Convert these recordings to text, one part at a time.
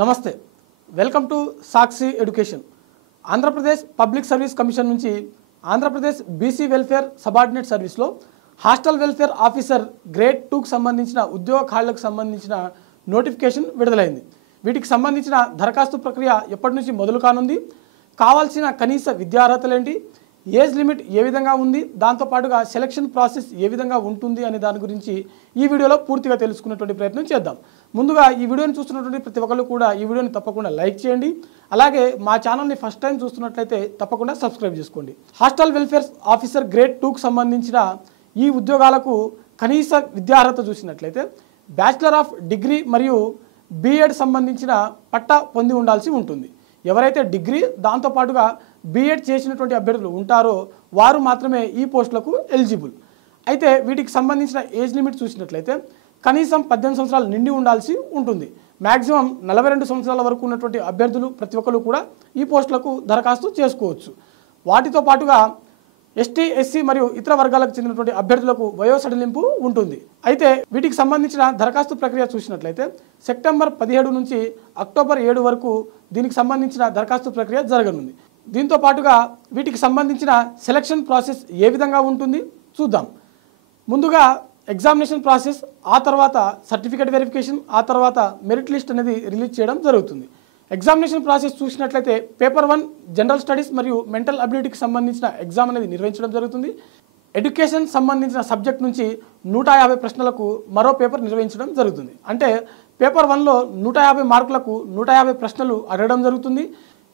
నమస్తే welcome to Sakshi education Andhra Pradesh public service commission నుంచి Andhra Pradesh BC welfare subordinate సర్వీస్లో hostel welfare officer grade 2కు సంబంధించిన ఉద్యోగ ఖాళీలకు సంబంధించిన నోటిఫికేషన్ విడుదలైంది. వీటికి సంబంధించిన దరఖాస్తు ప్రక్రియ ఎప్పటి నుంచి మొదలు కానుంది, కావాల్సిన కనీస విద్యార్హతలు ఏంటి, ఏజ్ లిమిట్ ఏ విధంగా ఉంది, దాంతోపాటుగా సెలక్షన్ ప్రాసెస్ ఏ విధంగా ఉంటుంది అనే దాని గురించి ఈ వీడియోలో పూర్తిగా తెలుసుకునేటువంటి ప్రయత్నం చేద్దాం. ముందుగా ఈ వీడియోని చూస్తున్నటువంటి ప్రతి ఒక్కరు కూడా ఈ వీడియోని తప్పకుండా లైక్ చేయండి. అలాగే మా ఛానల్ని ఫస్ట్ టైం చూస్తున్నట్లయితే తప్పకుండా సబ్స్క్రైబ్ చేసుకోండి. హాస్టల్ వెల్ఫేర్ ఆఫీసర్ గ్రేడ్ 2కు సంబంధించిన ఈ ఉద్యోగాలకు కనీస విద్యార్హత చూసినట్లయితే బ్యాచిలర్ ఆఫ్ డిగ్రీ మరియు బీఎడ్ సంబంధించిన పట్టా పొంది ఉండాల్సి ఉంటుంది. ఎవరైతే డిగ్రీ దాంతోపాటుగా బీఎడ్ చేసినటువంటి అభ్యర్థులు ఉంటారో వారు మాత్రమే ఈ పోస్టులకు ఎలిజిబుల్. అయితే వీటికి సంబంధించిన ఏజ్ లిమిట్ చూసినట్లయితే కనీసం 18 సంవత్సరాలు నిండి ఉండాల్సి ఉంటుంది. మ్యాక్సిమం 42 సంవత్సరాల వరకు ఉన్నటువంటి అభ్యర్థులు ప్రతి ఒక్కరు కూడా ఈ పోస్టులకు దరఖాస్తు చేసుకోవచ్చు. వాటితో పాటుగా ఎస్టీ, ఎస్సీ మరియు ఇతర వర్గాలకు చెందినటువంటి అభ్యర్థులకు వయో సడలింపు ఉంటుంది. అయితే వీటికి సంబంధించిన దరఖాస్తు ప్రక్రియ చూసినట్లయితే సెప్టెంబర్ 17 నుంచి అక్టోబర్ 7 వరకు దీనికి సంబంధించిన దరఖాస్తు ప్రక్రియ జరగనుంది. దీంతో పాటుగా వీటికి సంబంధించిన సెలక్షన్ ప్రాసెస్ ఏ విధంగా ఉంటుంది చూద్దాం. ముందుగా ఎగ్జామినేషన్ ప్రాసెస్, ఆ తర్వాత సర్టిఫికేట్ వెరిఫికేషన్, ఆ తర్వాత మెరిట్ లిస్ట్ అనేది రిలీజ్ చేయడం జరుగుతుంది. ఎగ్జామినేషన్ ప్రాసెస్ చూసినట్లయితే పేపర్ 1 జనరల్ స్టడీస్ మరియు మెంటల్ అబిలిటీకి సంబంధించిన ఎగ్జామ్ అనేది నిర్వహించడం జరుగుతుంది. ఎడ్యుకేషన్ సంబంధించిన సబ్జెక్ట్ నుంచి 150 ప్రశ్నలకు మరో పేపర్ నిర్వహించడం జరుగుతుంది. అంటే పేపర్ 1లో 150 మార్కులకు 150 ప్రశ్నలు అడగడం జరుగుతుంది.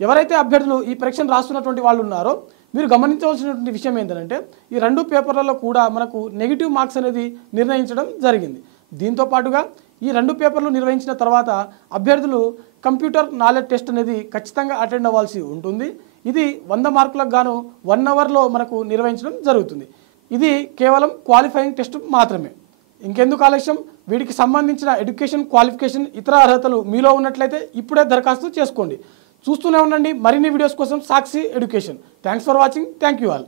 ఎవరైతే అభ్యర్థులు ఈ పరీక్షను రాస్తున్నటువంటి వాళ్ళు ఉన్నారో మీరు గమనించవలసినటువంటి విషయం ఏంటంటే ఈ 2 పేపర్లలో కూడా మనకు నెగిటివ్ మార్క్స్ అనేది నిర్ణయించడం జరిగింది. దీంతో పాటుగా ఈ 2 పేపర్లు నిర్వహించిన తర్వాత అభ్యర్థులు కంప్యూటర్ నాలెడ్జ్ టెస్ట్ అనేది ఖచ్చితంగా అటెండ్ అవ్వాల్సి ఉంటుంది. ఇది 100 మార్కులకు గాను 1 అవర్లో మనకు నిర్వహించడం జరుగుతుంది. ఇది కేవలం క్వాలిఫైయింగ్ టెస్ట్ మాత్రమే. ఇంకెందుకు ఆలస్యం, వీటికి సంబంధించిన ఎడ్యుకేషన్ క్వాలిఫికేషన్ ఇతర అర్హతలు మీలో ఉన్నట్లయితే ఇప్పుడే దరఖాస్తు చేసుకోండి. చూస్తూనే ఉండండి మరిన్ని వీడియోస్ కోసం Sakshi education. Thanks for watching. Thank you all.